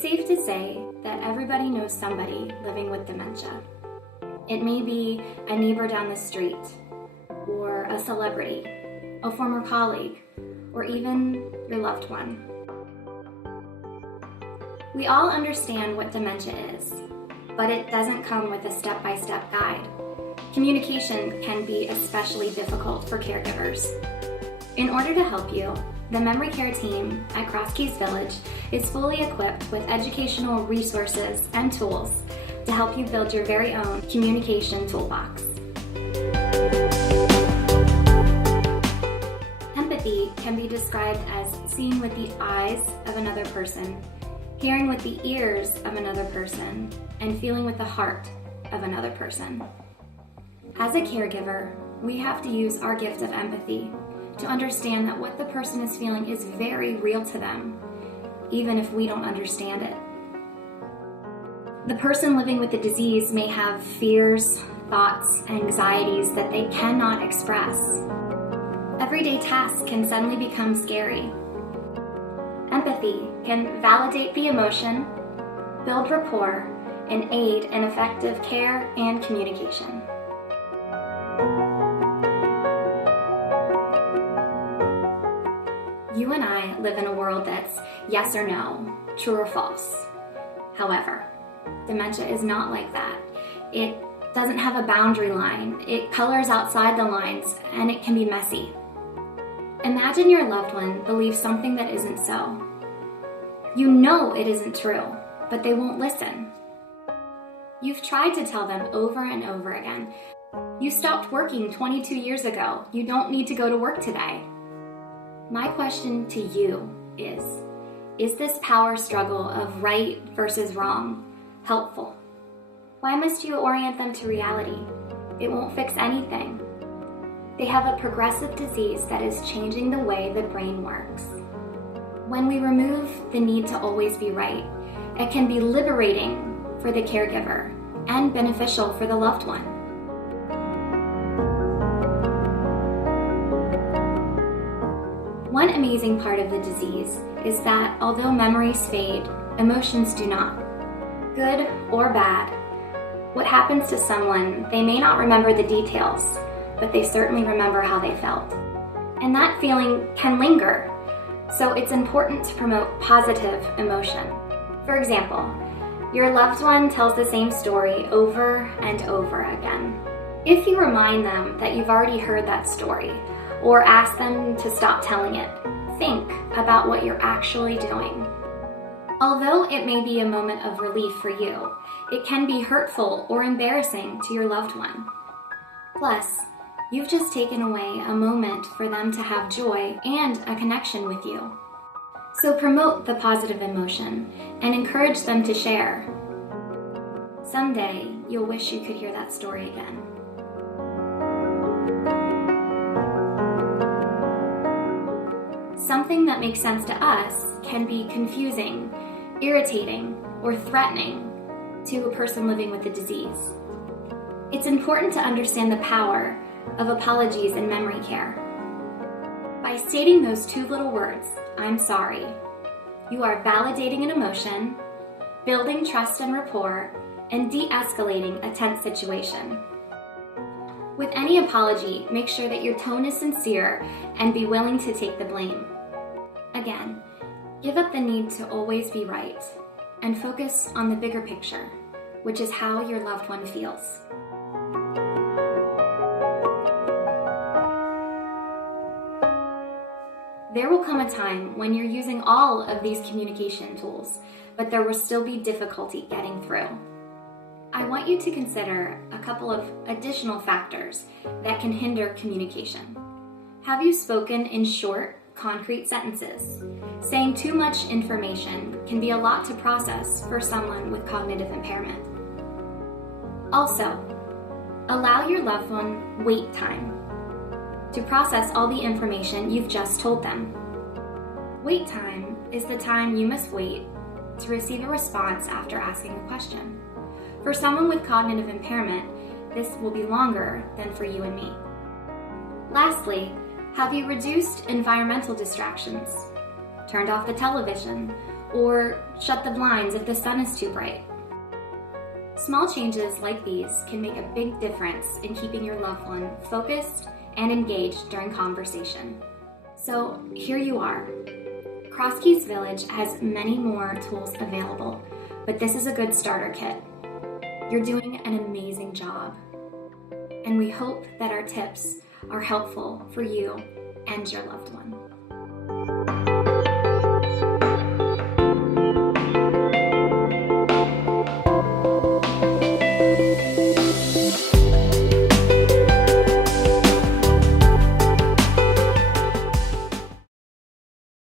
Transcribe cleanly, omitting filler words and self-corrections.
It's safe to say that everybody knows somebody living with dementia. It may be a neighbor down the street, or a celebrity, a former colleague, or even your loved one. We all understand what dementia is, but it doesn't come with a step-by-step guide. Communication can be especially difficult for caregivers. In order to help you, the memory care team at Cross Keys Village is fully equipped with educational resources and tools to help you build your very own communication toolbox. Empathy can be described as seeing with the eyes of another person, hearing with the ears of another person, and feeling with the heart of another person. As a caregiver, we have to use our gift of empathy to understand that what the person is feeling is very real to them, even if we don't understand it. The person living with the disease may have fears, thoughts, and anxieties that they cannot express. Everyday tasks can suddenly become scary. Empathy can validate the emotion, build rapport, and aid in effective care and communication. You and I live in a world that's yes or no, true or false. However, dementia is not like that. It doesn't have a boundary line. It colors outside the lines, and it can be messy. Imagine your loved one believes something that isn't so. You know it isn't true, but they won't listen. You've tried to tell them over and over again, you stopped working 22 years ago. You don't need to go to work today. My question to you is this power struggle of right versus wrong helpful? Why must you orient them to reality? It won't fix anything. They have a progressive disease that is changing the way the brain works. When we remove the need to always be right, it can be liberating for the caregiver and beneficial for the loved one. One amazing part of the disease is that although memories fade, emotions do not. Good or bad, what happens to someone, they may not remember the details, but they certainly remember how they felt. And that feeling can linger, so it's important to promote positive emotion. For example, your loved one tells the same story over and over again. If you remind them that you've already heard that story, or ask them to stop telling it, think about what you're actually doing. Although it may be a moment of relief for you, it can be hurtful or embarrassing to your loved one. Plus, you've just taken away a moment for them to have joy and a connection with you. So promote the positive emotion and encourage them to share. Someday, you'll wish you could hear that story again. Something that makes sense to us can be confusing, irritating, or threatening to a person living with the disease. It's important to understand the power of apologies in memory care. By stating those two little words, I'm sorry, you are validating an emotion, building trust and rapport, and de-escalating a tense situation. With any apology, make sure that your tone is sincere and be willing to take the blame. Again, give up the need to always be right and focus on the bigger picture, which is how your loved one feels. There will come a time when you're using all of these communication tools, but there will still be difficulty getting through. I want you to consider a couple of additional factors that can hinder communication. Have you spoken in short, concrete sentences? Saying too much information can be a lot to process for someone with cognitive impairment. Also, allow your loved one wait time to process all the information you've just told them. Wait time is the time you must wait to receive a response after asking a question. For someone with cognitive impairment, this will be longer than for you and me. Lastly, have you reduced environmental distractions, turned off the television, or shut the blinds if the sun is too bright. Small changes like these can make a big difference in keeping your loved one focused and engaged during conversation. So here you are. Cross Keys Village has many more tools available, but this is a good starter kit. You're doing an amazing job, and we hope that our tips are helpful for you and your loved one.